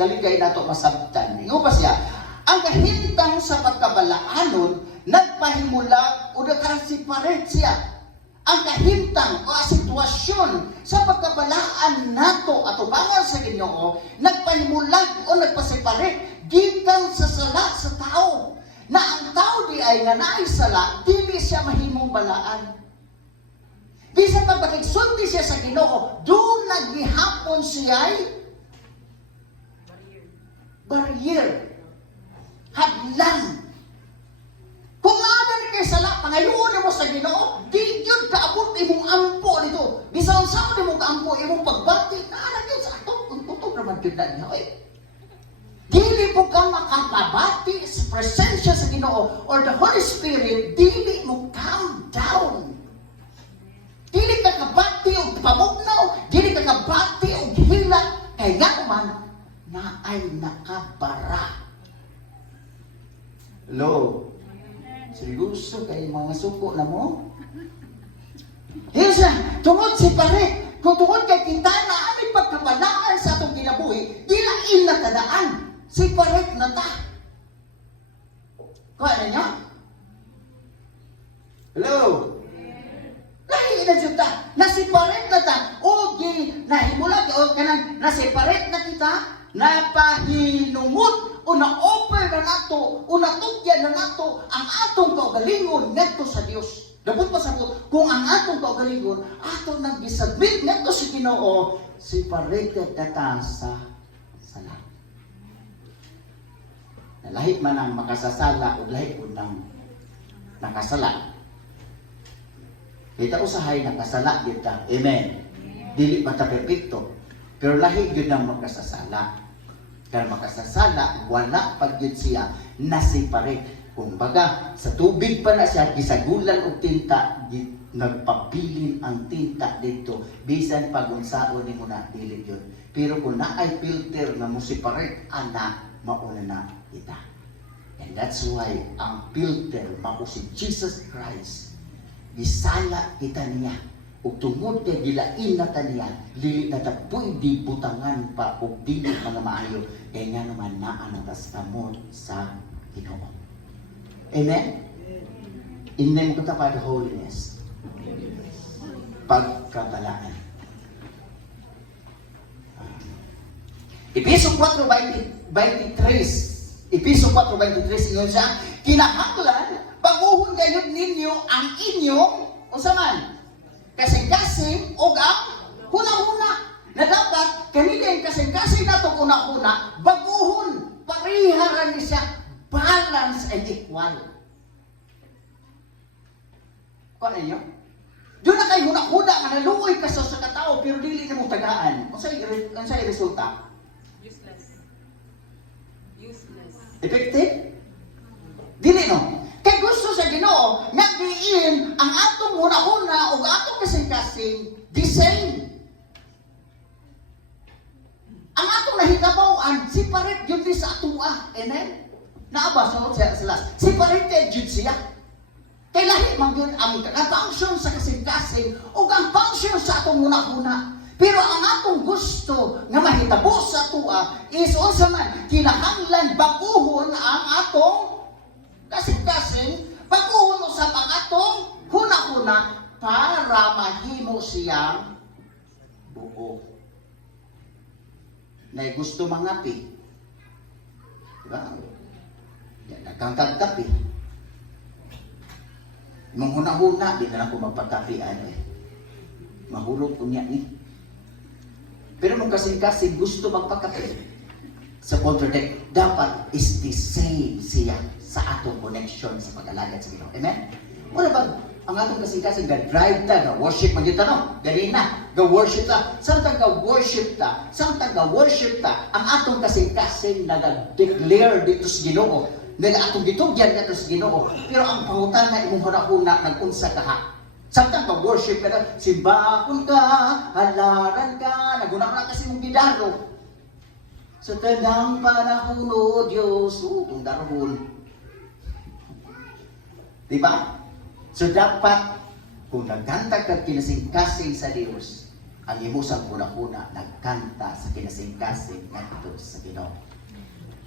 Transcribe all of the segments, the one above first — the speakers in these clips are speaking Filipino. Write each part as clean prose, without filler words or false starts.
dali kay nato masabtan. Ingo pa siya, ang kahintang sa pagkabalaanon nagpahimulag o nagkasiparet siya. Ang kahintang o sitwasyon sa pagkabalaan nato at ubangan sa Ginoo nagpahimulag o nagpasiparet gikan sa sala sa tao. Na ang tao di ay nga naay sala, dili siya mahimong balaan. Bisan pag makigsulti siya sa Ginoo, doon naghihapon siya ay barrier. Hadlang. Kung naada ni kay sala, pangayoon mo sa Ginoo, di yun kaabot imong ampo nito. Bisan sa mo kaampo imong pagbati, naara yun sa ato. Utog naman yun na niya. Dili po kang makapabati sa presensya sa Ginoo or the Holy Spirit, dili mo calm down. Dili ka kabati o pamugnaw, dili ka kabati o hila, kaya man na ay nakabara. Hello? Seryoso kayo mga suko na mo? Yes, tungod si pare, kung tungod kay kita na aming pagkabalaan sa atong kinabuhi, dilain na tadaan. Si paret na ta. Kuha na niya? Hello? Lahi na siya ta. Nasiparet na ta. O di, nahimulag, o kanang nasiparet na kita, napahinumot, o na-offer na nato, o natugyan na nato, ang atong kaugalingon ngadto sa Dios. Dapat pasabot, kung ang atong kaugalingon, atong nang gisubmit ngadto sa Ginoo, si paret na ta sa sala. Lahi man ang makasasala o lahi po ng nakasala. Kita usahay nakasala kita. Amen. Dili pa ta perfecto. Pero lahi yun ang makasasala. Kaya makasasala, wala pag yun siya nasipare. Kung baga, sa tubig pa na siya, gisagulan o tinta, nagpabilin ang tinta dito. Bisan pagunsaon ni mo na dili yun. Pero kung naay filter na mo sipare, mauna na kita. And that's why ang filter mao si Jesus Christ. Bisala kita niya. Ug tungod kay gilain na ta niya, dili na ta pwede butangan pa og dili mga maayo. Kaya nga naman naa na ta sa kamot sa Ginoo. Amen? In name ko ta pa the holiness. Pagkabalaan. Efeso 4:23. Efeso 4:23 ingon siya, kinahanglan baguhon gayud ninyo ang inyong usaman. Kasing-kasing og ang huna-huna. Na dapat kanila kasing-kasing nato una-una baguhon, pariharan ni siya, balance and equal. Kuha ninyo? Doon na kayo huna-huna nga naluoy ka sa katao pero dili na mo tagaan. Unsay resulta? Effective? Dili no? Kay gusto sa Ginoo nga diin ang atong huna-huna o atong kasing-kasing the same. Ang atong nahitabawan, separate yun sa atua. Amen? Naaba sa last. Separated yun siya. Kay lahi man yun ang function sa kasing-kasing o ang function sa atong huna-huna. Pero ang atong gusto nga mahitabo sa atua is unsa man kinahanglan baguhon ang atong kasing-kasing, baguhon usab ang atong huna-huna para mahimo siyang buo. Na gusto mangapi. Diba? Yan, nagkangkagkapi. Mong huna-huna, di na lang ko magpagkapian Mahulog ko niya Pero mong kasing-kasing gusto magpagkape. Sa contradict, dapat is the same siya sa atong connection sa pag-alagad sa Ginoo. Amen? Wala ba ang atong kasing-kasing ga-drive ta, ga-worship man dito, no? Dali na, ga-worship ta. Samtang ga-worship ta, ang atong kasing-kasing nag-declare dito sa Ginoo. Nag-atong ditugyan dito sa Ginoo. Pero ang pangutana imong huna-huna nag-unsa ka Samtang pag-worship ka na, simbahon ka, halaran ka, nagunang na kasi mong gidaro. Sa tanang panahon o Diyos, itong darahon. Diba? So dapat, kung nagkanta ka kinasing-kasing sa Diyos, ang imusang kuna-kuna nagkanta sa kinasing-kasing ngadto sa Ginoo.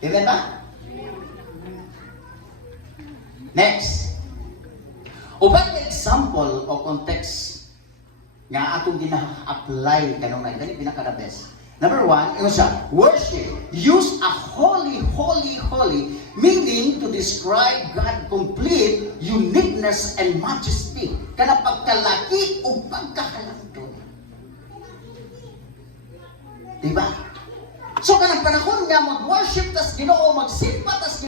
Amen ba? Next. Ubang example o context nga atong gina-apply kanong gani pinaka the best. Number 1, ano siya? Worship. Use a holy, holy, holy, meaning to describe God's complete uniqueness and majesty. Kana pagkalaki o pagkahalangdon. Diba? So kanang panahon nga mag-worship tas Ginoo, magsimba tas